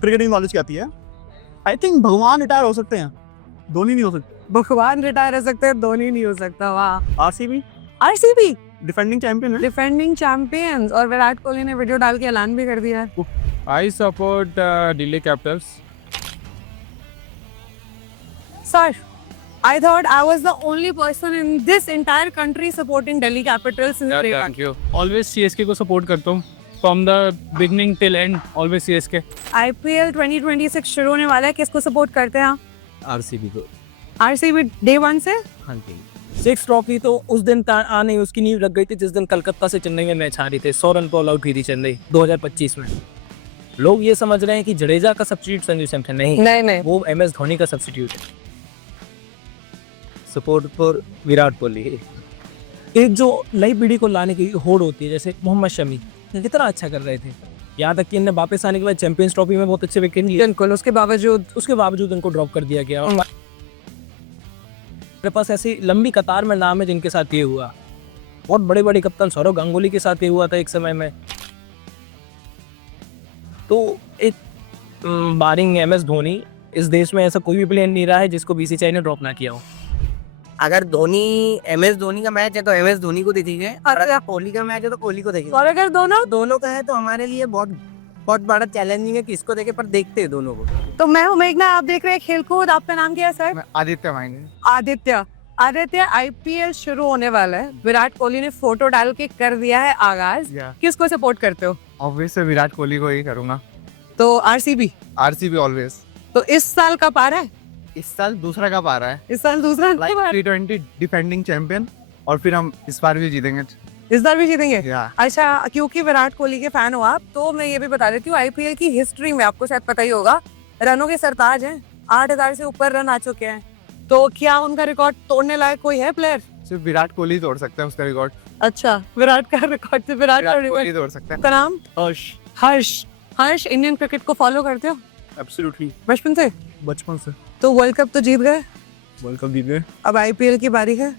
Cricketing knowledge क्या आती है? आई थिंक भगवान रिटायर हो सकते हैं, धोनी नहीं हो सकते। भगवान रिटायर हो सकते हैं, धोनी नहीं हो सकता। वाह। आरसीबी आरसीबी डिफेंडिंग चैंपियन है। डिफेंडिंग चैंपियंस और विराट कोहली ने वीडियो डाल के ऐलान भी कर दिया है। I support Delhi Capitals. Sir, I thought I was the only person in this entire country supporting Delhi Capitals since day one. Thank you. Always CSK को support करता हूँ. From the beginning till end, always CSK. IPL 2026 शुरू होने वाला है, किसको support करते हैं आप? आरसीबी को। आरसीबी डे वन से? हाँ जी। 6 ट्रॉफी तो उस दिन आने उसकी नींव लग गई थी जिस दिन कलकत्ता से चेन्नई में मैच हारी थे। 100 रन पर ऑल आउट हुई थी चेन्नई 2025 में। लोग ये समझ रहे हैं कि जडेजा का सब्स्टिट्यूट संजू सैमसन नहीं, वो MS धोनी का सब्स्टिट्यूट है। Support for Virat Kohli. एक जो नई पीढ़ी को लाने की होड़ होती है, जैसे मोहम्मद शमी कितना अच्छा कर रहे थे, यहाँ तक कि इन्हें वापस आने के बाद चैंपियंस ट्रॉफी में बहुत अच्छे विकेट लिए, उसके बावजूद उनको ड्रॉप कर दिया गया। मेरे पास ऐसी लंबी कतार में नाम है जिनके साथ ये हुआ। बहुत बड़े बड़े कप्तान, सौरव गांगुली के साथ ये हुआ था एक समय में। तो एक बारिंग MS धोनी, इस देश में ऐसा कोई भी प्लेयर नहीं रहा है जिसको BCCI ने ड्रॉप ना किया हो। अगर धोनी MS धोनी का मैच है तो MS धोनी को देखेंगे, और अगर कोहली का मैच है तो कोहली को देखेंगे। और अगर दोनों का है तो हमारे लिए बहुत बड़ा चैलेंजिंग है किसको देखे, पर देखते हैं दोनों को। तो मैं हूं मेघना, आप देख रहे हैं खेलकूद। आपका नाम क्या है सर? आदित्य माइने. आदित्य IPL शुरू होने वाला है, विराट कोहली ने फोटो डाल के कर दिया है आगाज। किसको सपोर्ट करते हो? Obviously विराट कोहली को ही करूँगा. तो आरसीबी। RCB always. तो इस साल कब आ रहा है? इस साल दूसरा कप आ रहा है. इस साल दूसरा T20 डिफेंडिंग चैंपियन, और फिर हम इस बार भी जीतेंगे. इस बार भी जीतेंगे। या अच्छा, क्योंकि विराट कोहली के फैन हो आप, तो मैं ये भी बता देती हूँ IPL की हिस्ट्री में आपको शायद पता ही होगा, रनों के सरताज हैं। 8000 से ऊपर रन आ चुके हैं। तो क्या उनका रिकॉर्ड तोड़ने लायक कोई है प्लेयर? सिर्फ विराट कोहली तोड़ सकता है उसका रिकॉर्ड. अच्छा, विराट का रिकॉर्ड से विराट का कोहली रिकॉर्ड। तोड़ सकता है. का नाम? हर्ष इंडियन क्रिकेट को फॉलो करते हो एब्सोल्युटली, बचपन से? बचपन से। तो वर्ल्ड कप तो जीत गए, वर्ल्ड कप जीत गए। अब IPL की बारी है।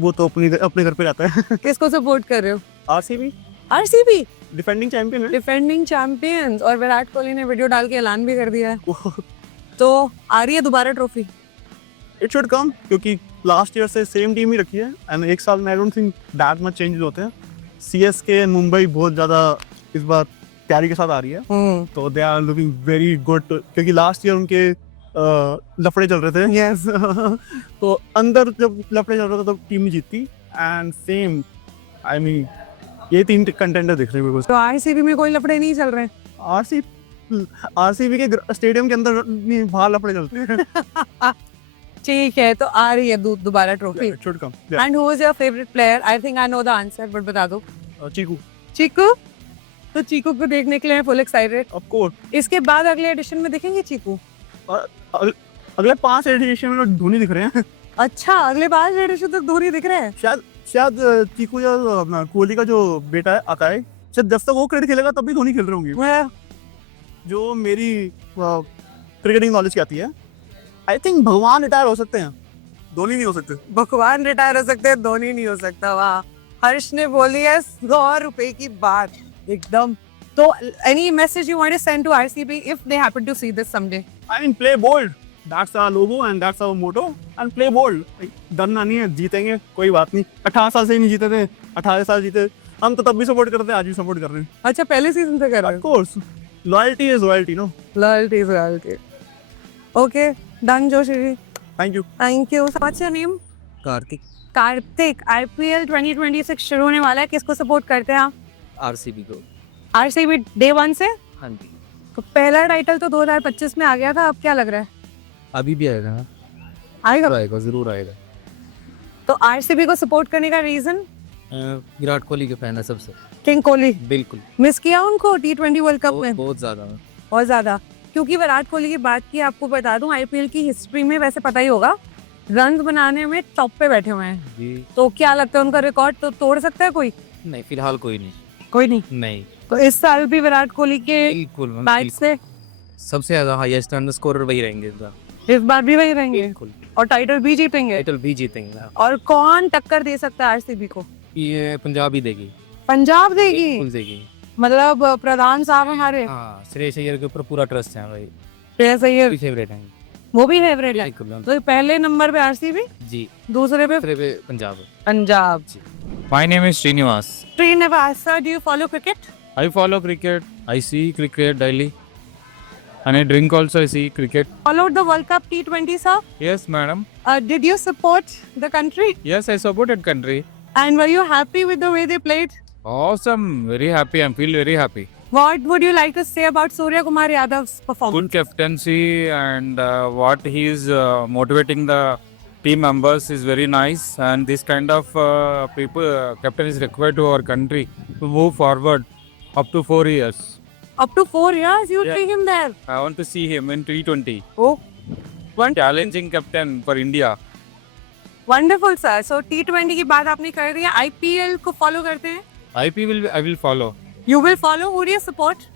वो तो अपने घर पे रहता है। किसको सपोर्ट कर रहे हो? आरसीबी डिफेंडिंग चैंपियन है। डिफेंडिंग चैंपियंस, और विराट कोहली ने वीडियो डाल के ऐलान भी कर दिया है। तो आ रही है दोबारा ट्रॉफी? इट शुड कम, क्योंकि लास्ट ईयर से सेम टीम ही रखी है, एंड एक साल में I don't think that much changes होते हैं। CSK मुंबई बहुत ज्यादा इस बार तैयारी के साथ आ रही है, तो they are looking very good, क्योंकि लास्ट ईयर उनके लफड़े चल रहे थे। यस। तो अंदर जब लफड़े चल रहे थे तो टीम ही जीतती, एंड सेम आई मीन ये 3 कंटेंडर दिख रहे हैं। तो RCB में कोई लफड़े नहीं चल रहे? आरसीबी के स्टेडियम के अंदर नहीं, बाहर लफड़े चलते हैं। ठीक है, तो आ रही है दोबारा trophy. It should come. And who is your favourite player? I think I know the answer, but बता दो। चीकू। तो चीकू को देखने के लिए फुल एक्साइटेड। Of course. इसके बाद अगले एडिशन में देखेंगे चीकू? अगले 5 एडिशन में धोनी दिख रहे हैं। अच्छा, अगले 5 एडिशन तक धोनी दिख रहे हैं? शायद चीकू या अपना कोहली का जो बेटा है आता है, शायद जब तक वो क्रिकेट खेलेगा तब भी धोनी खेल रहे होंगे। जो मेरी क्रिकेटिंग नॉलेज क्या आती है, आई थिंक भगवान रिटायर हो सकते हैं, धोनी नहीं हो सकते। भगवान रिटायर हो सकते हैं, धोनी नहीं हो सकता। वाह, हर्ष ने बोली है 100 रुपए की बात एकदम। तो any message you want to send to RCB if they happen to see this someday? I mean play bold, that's our logo and that's our motto, and play bold. डरना नहीं है, जीतेंगे, कोई बात नहीं। 18 साल से ही नहीं जीते थे, 18 साल जीते हम तो तब भी सपोर्ट करते हैं, आज भी सपोर्ट कर रहे हैं। अच्छा, पहले सीजन से कर रहे of course, loyalty is royalty, no? Loyalty is royalty. Okay, done Joshi ji, thank you. Thank you. What's your name? Kartik. IPL 2026 शुरू होने वाला है, किसको सपोर्ट करते हैं आप? RCB को। RCB डे वन से? हाँ जी। तो पहला टाइटल तो 2025 में आ गया था, अब क्या लग रहा है? अभी भी आएगा ना? आएगा, जरूर आएगा। तो RCB को सपोर्ट करने का रीजन? विराट कोहली के फैन है सबसे। किंग कोहली। बिल्कुल। मिस किया उनको T20 वर्ल्ड कप में? बहुत ज्यादा। बहुत ज्यादा, क्योंकि विराट कोहली की बात की आपको बता दूं, IPL की हिस्ट्री में वैसे पता ही होगा, रन बनाने में टॉप पे बैठे हुए हैं जी। तो क्या लगता है उनका रिकॉर्ड तो तोड़ सकता है कोई? नहीं, फिलहाल कोई नहीं। कोई नहीं। तो इस साल भी विराट कोहली के बिल्कुल बैट से सबसे ज्यादा हाईएस्ट रन स्कोरर वही रहेंगे इस बार भी वही रहेंगे, बिल्कुल। और टाइटल भी जीतेंगे। और कौन टक्कर दे सकता है RCB को? ये पंजाब ही देगी। पंजाब देगी? बिल्कुल देगी। मतलब प्रधान साहब हमारे हाँ, श्रेयस अय्यर के ऊपर पूरा ट्रस्ट है भाई, श्रेयस अय्यर फेवरेट है वो भी फेवरेट है। बिल्कुल। तो पहले नंबर पे आरसीबी, जी, दूसरे पे दूसरे पे Punjab. Punjab. My name is Srinivas. Srinivas, sir, do you follow cricket? I follow cricket. I see cricket daily. And I drink also, I see cricket. Followed the World Cup T20, sir? Yes, madam. Did you support the country? Yes, I supported country. And were you happy with the way they played? Awesome. Very happy. I feel very happy. What would you like to say about Surya Kumar Yadav's performance? Good captaincy and what he is motivating the team members is very nice. And this kind of people, captain is required to our country to move forward up to 4 years. Up to 4 years, you Yeah. see him there. I want to see him in T20. Oh, One challenging captain for India. wonderful, sir. So T20 की बात आपने कर दी है, IPL को follow करते हैं? I will follow. You will follow. Who do you support?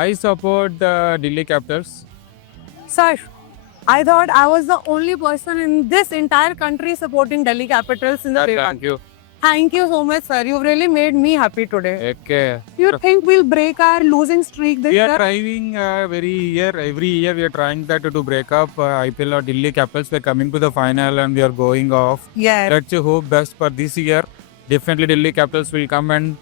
I support the Delhi Capitals. Sir, I thought I was the only person in this entire country supporting Delhi Capitals in the day one. Thank you. Thank you so much, sir. You've really made me happy today. Okay. You think we'll break our losing streak this We are year? trying every year we are trying that to break up IPL or Delhi Capitals. We are coming to the final and we are going off. Yeah. Let's hope best for this year. Definitely Delhi Capitals will come and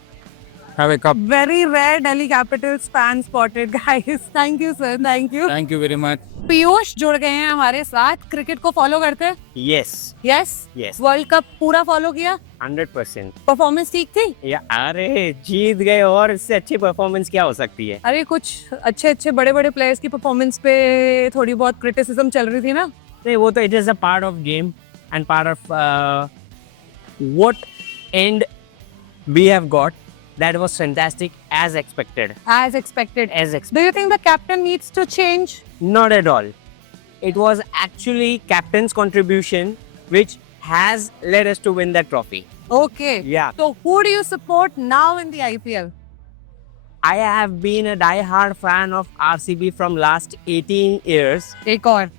have a cup. Very rare Delhi Capitals fan spotted, guys. Thank you, sir. Thank you. Thank you very much. Piyush जुड़ गए हैं हमारे साथ। Cricket को follow करते हैं? Yes yes. Yes world cup पूरा follow किया? 100%। परफॉर्मेंस ठीक थी? या अरे जीत गए और इससे अच्छी परफॉर्मेंस क्या हो सकती है। अरे कुछ अच्छे बड़े प्लेयर्स की परफॉर्मेंस पे थोड़ी बहुत क्रिटिसिज्म चल रही थी ना? नहीं वो तो it is a part of game and part of what and we have got that was fantastic as expected. As expected. Do you think the captain needs to change? Not at all. It was actually captain's contribution which has led us to win that trophy. Okay. Yeah. So who do you support now in the IPL? I have been a die-hard fan of RCB from last 18 years. एक और।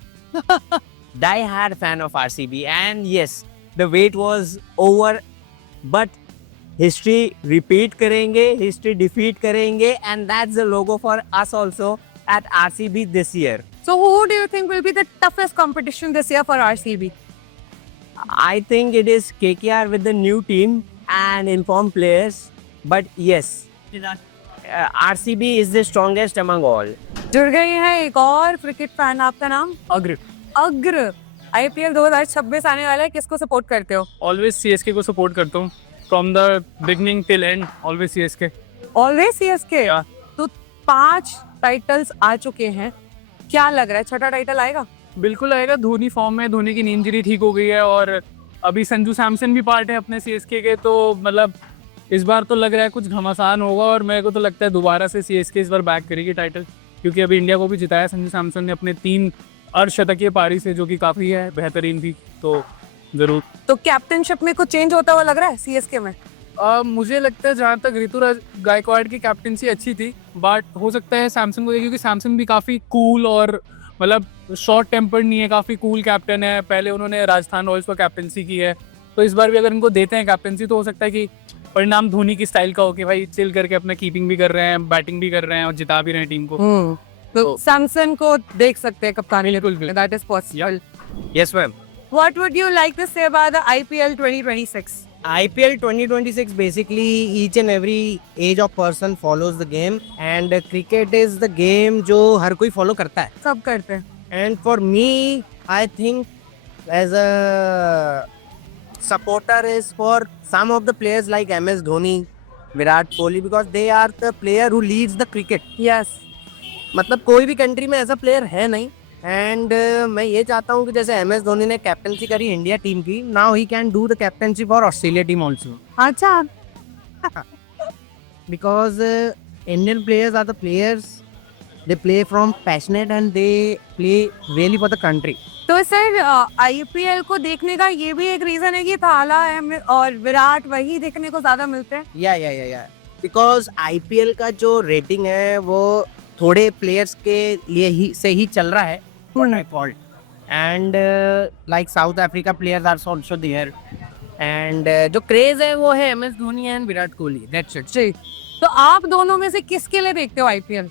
Die-hard fan of RCB, and yes, the wait was over, but history repeat करेंगे, history defeat करेंगे, and that's the logo for us also at RCB this year. So who do you think will be the toughest competition this year for RCB? I think it is KKR with the new team and informed players, but yes, RCB is the strongest among all. जुड़ गए हैं एक और cricket fan. आपका नाम? अग्र अग्र। IPL 2026 आने वाला है, किसको सपोर्ट करते हो? ऑलवेज सीएसके को सपोर्ट करता हूँ from the beginning till and, always CSK. Always CSK। Yeah. तो 5 टाइटल्स आ चुके हैं, क्या लग रहा है छठा टाइटल आएगा? बिल्कुल आएगा। धोनी फॉर्म में, धोनी की इंजरी ठीक हो गई है और अभी संजू सैमसन भी पार्ट है अपने सीएसके के, तो मतलब इस बार तो लग रहा है कुछ घमासान होगा और मेरे को तो लगता है दोबारा से सीएसके इस बार बैक करेगी टाइटल, क्योंकि अभी इंडिया को भी जिताया संजू सैमसन ने अपने 3 अर्धशतकीय पारी से, जो कि काफ़ी है बेहतरीन थी, तो ज़रूर। तो कैप्टनशिप में कुछ चेंज होता हुआ लग रहा है CSK में? मुझे लगता है जहाँ तक ऋतुराज गायकवाड़ की कैप्टनसी अच्छी थी, बट हो सकता है सैमसंग को दे, क्योंकि सैमसंग भी काफ़ी कूल और मतलब शॉर्ट टेम्पर्ड नहीं है, काफ़ी कूल कैप्टन है। पहले उन्होंने राजस्थान रॉयल्स पर कैप्टनसी की है, तो इस बार भी अगर इनको देते हैं कैप्टनसी तो हो सकता है कि परिणाम धोनी की स्टाइल का हो कि भाई चिल करके अपना कीपिंग भी कर रहे हैं, बैटिंग भी कर रहे हैं और जिता भी रहे हैं टीम को। तो सैमसन को देख सकते हैं कप्तानी। बिल्कुल। That is possible. Yes, ma'am. What would you like to say about the IPL 2026? IPL 2026 basically each and every age of person follows the game, and cricket is the game जो हर कोई follow करता है। सब करते हैं। And for me, I think as a supporter is for some of the players like MS Dhoni, Virat Kohli, because they are the player who leads the cricket. Yes. मतलब कोई भी कंट्री में ऐसा प्लेयर है नहीं, and मैं ये चाहता हूँ कि जैसे MS धोनी ने कैप्टनसी करी इंडिया टीम की, now he can do the captaincy for Australia team also, अच्छा। Because Indian players are the players, they play from passionate and they play really for the country. तो sir IPL को देखने का ये भी एक reason है कि थाला और विराट वही देखने को ज्यादा मिलते हैं। या बिकॉज IPL का जो रेटिंग है वो थोड़े प्लेयर्स के लिए ही से ही चल रहा है, and like South Africa players are also there, and जो क्रेज है वो है MS Dhoni and Virat Kohli, that's it. तो आप दोनों में से किसके लिए देखते हो आईपीएल?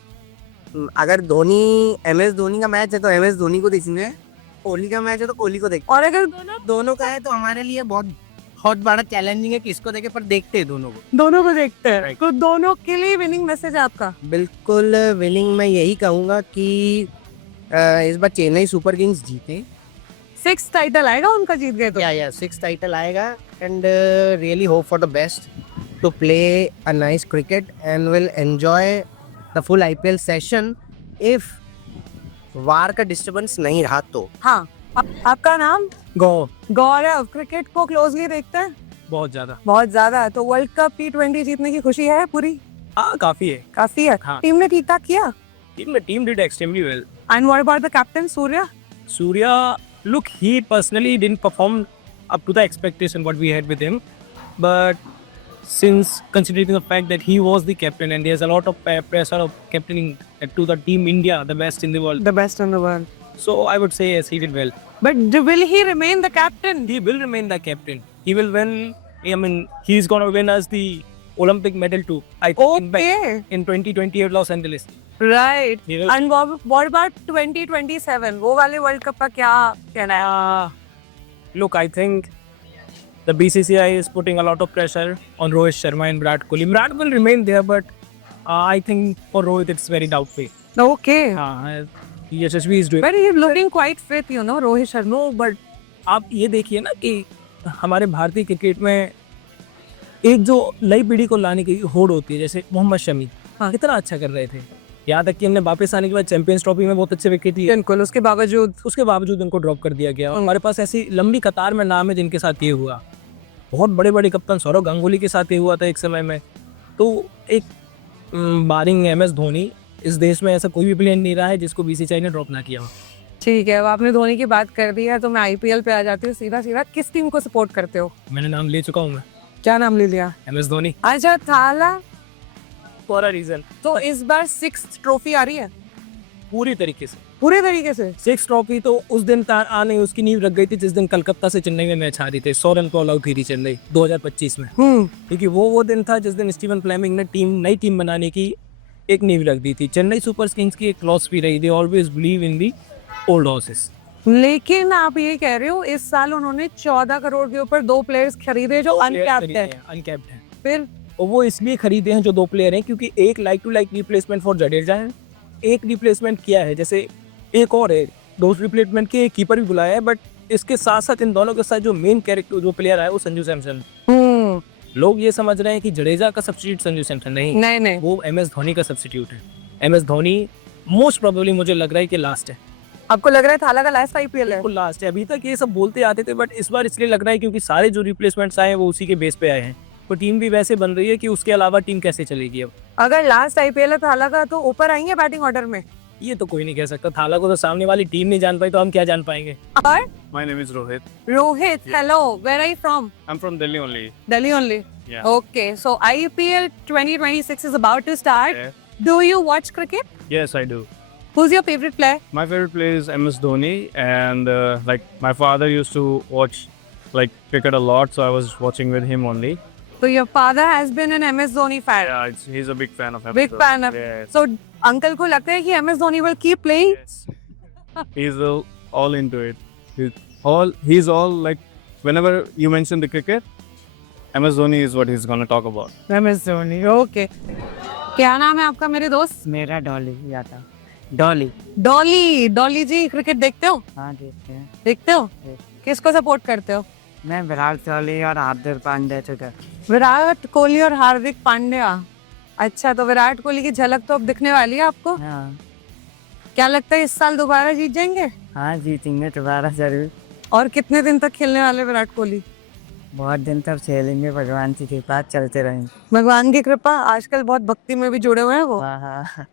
अगर धोनी MS धोनी का मैच है तो MS धोनी को देखेंगे, कोहली का मैच है तो कोहली को देखेंगे। और अगर दोनों दोनों का है तो हमारे लिए बहुत बड़ा चैलेंजिंग है किसको देखे, पर देखते हैं दोनों को। दोनों को देखते हैं तो दोनों के लिए विनिंग मैसेज है आपका? बिल्कुल विनिंग मैं यही कहूंगा कि इस बार चेन्नई सुपर किंग्स जीते। 6th टाइटल आएगा उनका, जीत गए तो। या 6 टाइटल आएगा and really hope for the best to play a nice cricket and will enjoy the full IPL session if war का डिस्टरबेंस नहीं रहा तो। हाँ, आपका नाम? गौ गौरव। क्रिकेट को क्लोजली देखते हैं? बहुत ज्यादा। बहुत ज्यादा। तो वर्ल्ड कप T20 जीतने की खुशी है पूरी? हाँ काफी है। काफी है। हाँ। टीम ने ठीक ठाक किया? Team did extremely well. And what about the captain Surya? Surya, look, he personally didn't perform up to the expectation what we had with him, but since considering the fact that he was the captain and there's a lot of pressure of captaining to the team India, the best in the world, The best in the world. so I would say yes, he did well. But will he remain the captain? He will remain the captain. He will win. I mean, he's gonna win us the Olympic medal too. I think Okay. in 2028 Los Angeles. Right. He will- And what about 2027? वो वाले world cup का क्या कहना है? Look, I think the BCCI is putting a lot of pressure on Rohit Sharma and Virat Kohli. Virat will remain there, but I think for Rohit it's very doubtful. Okay. Yashasvi is doing. But he's looking quite fit, you know, Rohit Sharma. But आप ये देखिए ना कि हमारे भारतीय cricket में एक जो नई पीढ़ी को लाने की होड़ होती है, जैसे मोहम्मद शमी कितना अच्छा कर रहे थे, यहाँ तक कि हमने वापस आने के बाद चैंपियंस ट्रॉफी में बहुत अच्छे विकेट लिए, बिल्कुल। उसके बावजूद उनको ड्रॉप कर दिया गया। और हमारे पास ऐसी लंबी कतार में नाम है जिनके साथ ये हुआ। बहुत बड़े बड़े कप्तान, सौरव गांगुली के साथ ये हुआ था एक समय में। तो एक बारिंग MS धोनी, इस देश में ऐसा कोई भी प्लेयर नहीं रहा है जिसको BCCI ने ड्रॉप ना किया हो। ठीक है, अब आपने धोनी की बात कर दी है तो मैं IPL पे आ जाती हूँ सीधा। किस टीम को सपोर्ट करते हो? मैंने नाम ले चुका हूँ मैं, क्या नाम ले लिया? MS धोनी। अच्छा, थाला। For a reason. तो इस बार 6th ट्रॉफी आ रही है पूरी तरीके से। पूरे तरीके से? 6 ट्रॉफी तो उस दिन आने उसकी नींव रख गई थी जिस दिन कलकत्ता से चेन्नई में मैच हारी थे। 100 रन पर ऑल आउट हुई थी चेन्नई 2025 में। क्योंकि वो दिन था जिस दिन स्टीवन फ्लेमिंग ने नई टीम बनाने की एक नींव रख दी थी। चेन्नई सुपर किंग्स की एक फिलॉसफी रही, they always believe in the old horses. लेकिन आप ये कह रहे हो इस साल उन्होंने 14 करोड़ के ऊपर 2 प्लेयर्स खरीदे जो अनकैप्ड है। फिर और वो इसलिए खरीदे हैं जो 2 प्लेयर हैं क्योंकि एक like to like replacement for Jadeja है, एक रिप्लेसमेंट किया है, जैसे एक और है, 2 रिप्लेसमेंट के कीपर भी बुलाया है। बट इसके साथ साथ इन दोनों के साथ जो मेन कैरेक्टर जो प्लेयर है वो संजू सैमसन। लोग ये समझ रहे हैं कि जडेजा का सब्स्टिट्यूट संजू सैमसन नहीं, वो MS धोनी का सब्स्टिट्यूट है। MS धोनी मोस्ट प्रोबेबली मुझे लग रहा है कि लास्ट है। आपको लग रहा है थाला का लास्ट IPL है? बिल्कुल लास्ट है। अभी तक ये सब बोलते आते थे बट इस बार इसलिए लग रहा है क्योंकि सारे जो रिप्लेसमेंट्स आए हैं वो उसी के बेस पे आए हैं। तो टीम भी वैसे बन रही है कि उसके अलावा टीम कैसे चलेगी। अब अगर लास्ट IPL है थाला का तो ऊपर आएंगे बैटिंग ऑर्डर में? ये तो कोई नहीं कह सकता। थाला को तो सामने वाली टीम नहीं जान पाई तो हम क्या जान पाएंगे। और My name is Rohit. Rohit, hello, where are you from? I'm from Delhi only. Delhi only. Yeah. Okay, so IPL 2026 is about to start. Yeah. Do you watch cricket? Yes, I do. Who's your favorite player? My favorite player is MS Dhoni, and like my father used to watch like cricket a lot, so I was watching with him only. So your father has been an MS Dhoni fan. Yeah, he's a big fan of MS Big Dhoni. fan of. Yes. So uncle को लगता है कि MS Dhoni will keep playing? Yes. He's all into it. He's all like, whenever you mention the cricket, MS Dhoni is what he's gonna talk about. MS Dhoni. Okay. क्या नाम है आपका मेरे दोस्त? मेरा डॉली याता डॉली। डॉली जी, क्रिकेट देखते हो? हाँ देखते देखते हो? हैं। किसको सपोर्ट करते हो? मैं विराट कोहली और हार्दिक पांड्या चुका। विराट कोहली और हार्दिक पांड्या। अच्छा, तो विराट कोहली की झलक तो अब दिखने वाली है आपको। हाँ क्या लगता है इस साल दोबारा जीत जाएंगे? हाँ जीतेंगे दोबारा जरूर। और कितने दिन तक खेलने वाले विराट कोहली? बहुत दिन तक खेलेंगे, भगवान की कृपा चलते रहेंगे। भगवान की कृपा। आजकल बहुत भक्ति में भी जुड़े हुए हैं वो। हाँ हाँ